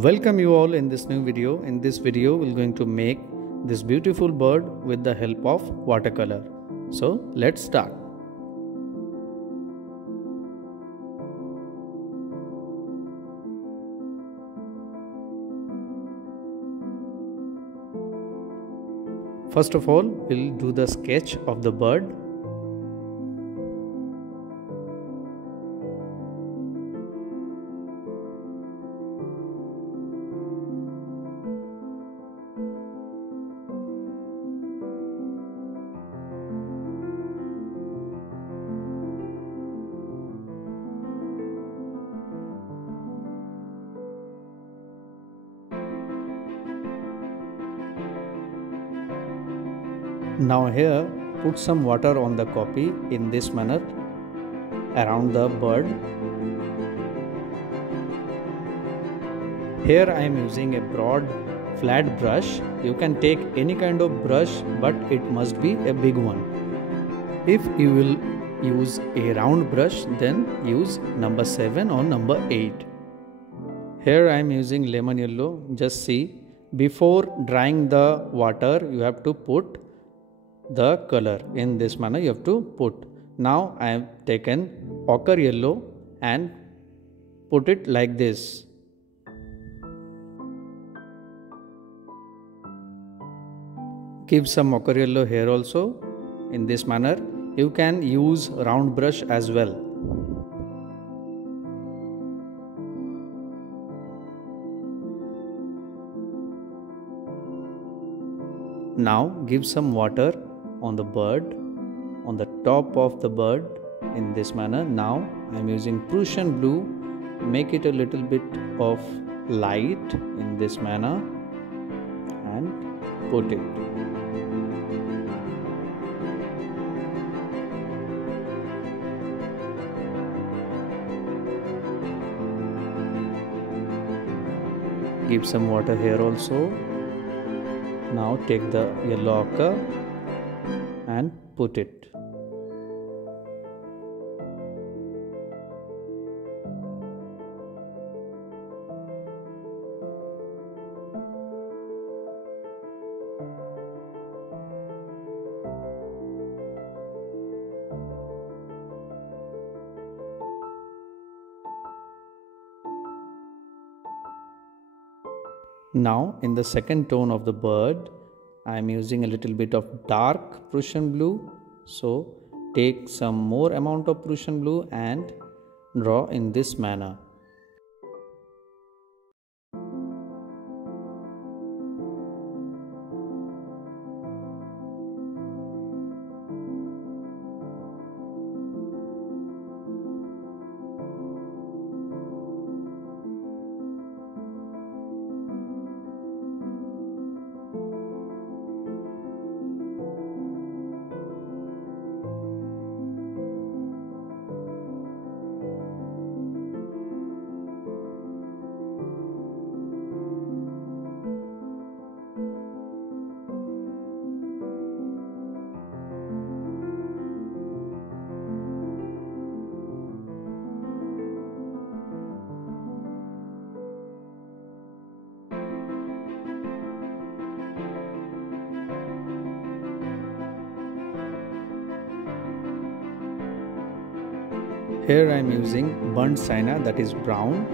Welcome you all in this new video. In this video, we're going to make this beautiful bird with the help of watercolor. So let's start. First of all, we'll do the sketch of the bird. Now here, put some water on the copy in this manner around the bird. Here I am using a broad flat brush. You can take any kind of brush, but it must be a big one. If you will use a round brush, then use number 7 or number 8. Here I am using lemon yellow. Just see, before drying the water, you have to put the color in this manner. You have to put. Now I have taken ochre yellow and put it like this. Give some ochre yellow here also in this manner. You can use round brush as well. Now give some water on the bird, on the top of the bird in this manner. Now I am using Prussian blue. Make it a little bit of light in this manner and put it. Give some water here also. Now take the yellow ochre and put it. Now in the second tone of the bird, I am using a little bit of dark Prussian blue. So take some more amount of Prussian blue and draw in this manner. Here I am using burnt sienna, that is brown.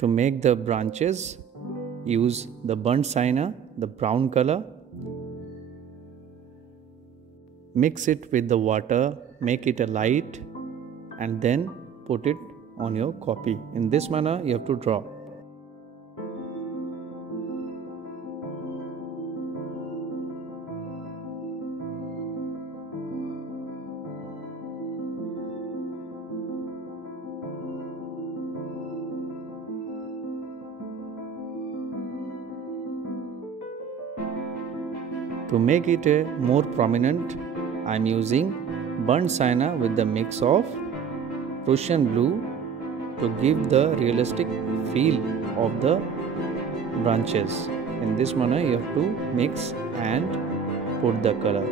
To make the branches, use the burnt sienna, the brown color. Mix it with the water, make it a light, and then put it on your copy. In this manner, you have to draw. To make it more prominent, I am using burnt sienna with the mix of Prussian blue to give the realistic feel of the branches. In this manner you have to mix and put the color.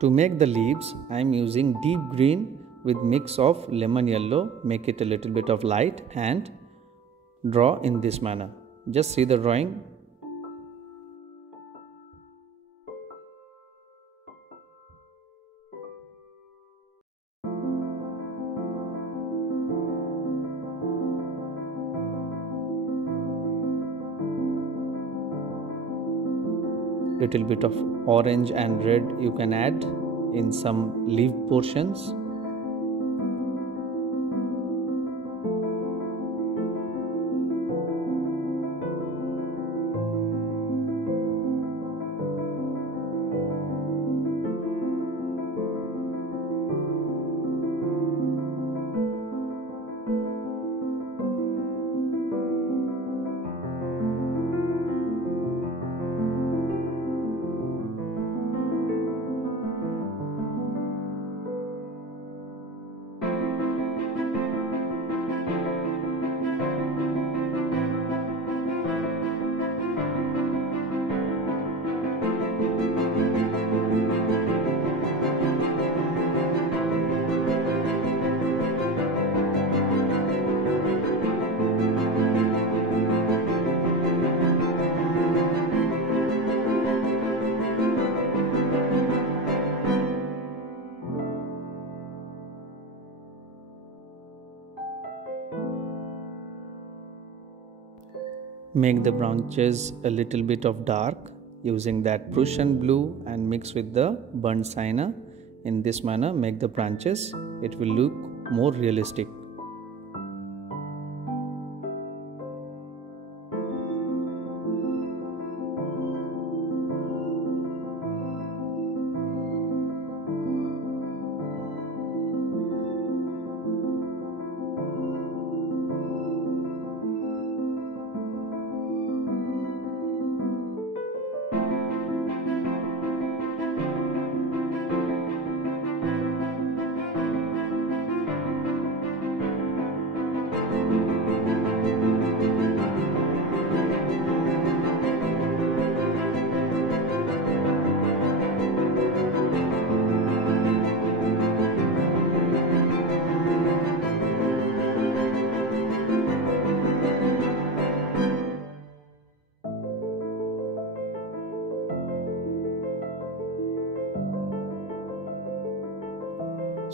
To make the leaves, I am using deep green with mix of lemon yellow, make it a little bit of light and draw in this manner. Just see the drawing. Little bit of orange and red you can add in some leaf portions. Make the branches a little bit of dark using that Prussian blue and mix with the burnt sienna. In this manner make the branches, it will look more realistic.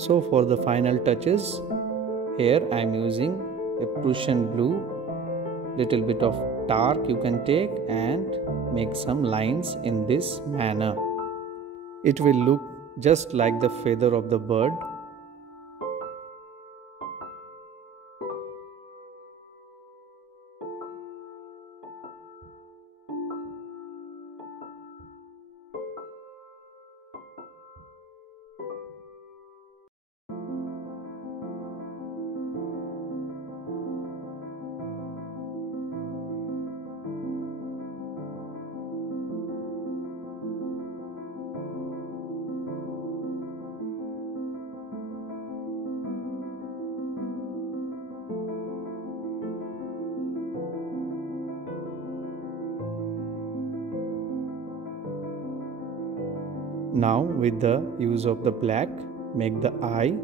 So for the final touches, here I am using a Prussian blue, little bit of dark you can take and make some lines in this manner. It will look just like the feather of the bird. Now with the use of the black, make the eye.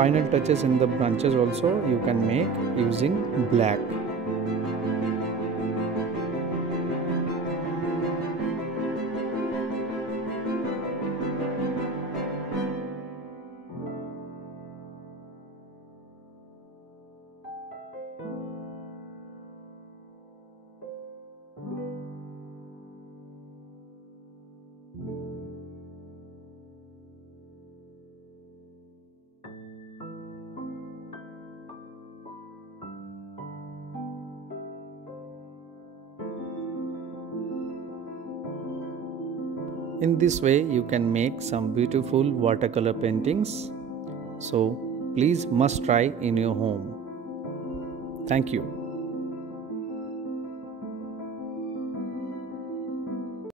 final touches in the branches also you can make using black. In this way you can make some beautiful watercolor paintings. So please must try in your home. Thank you.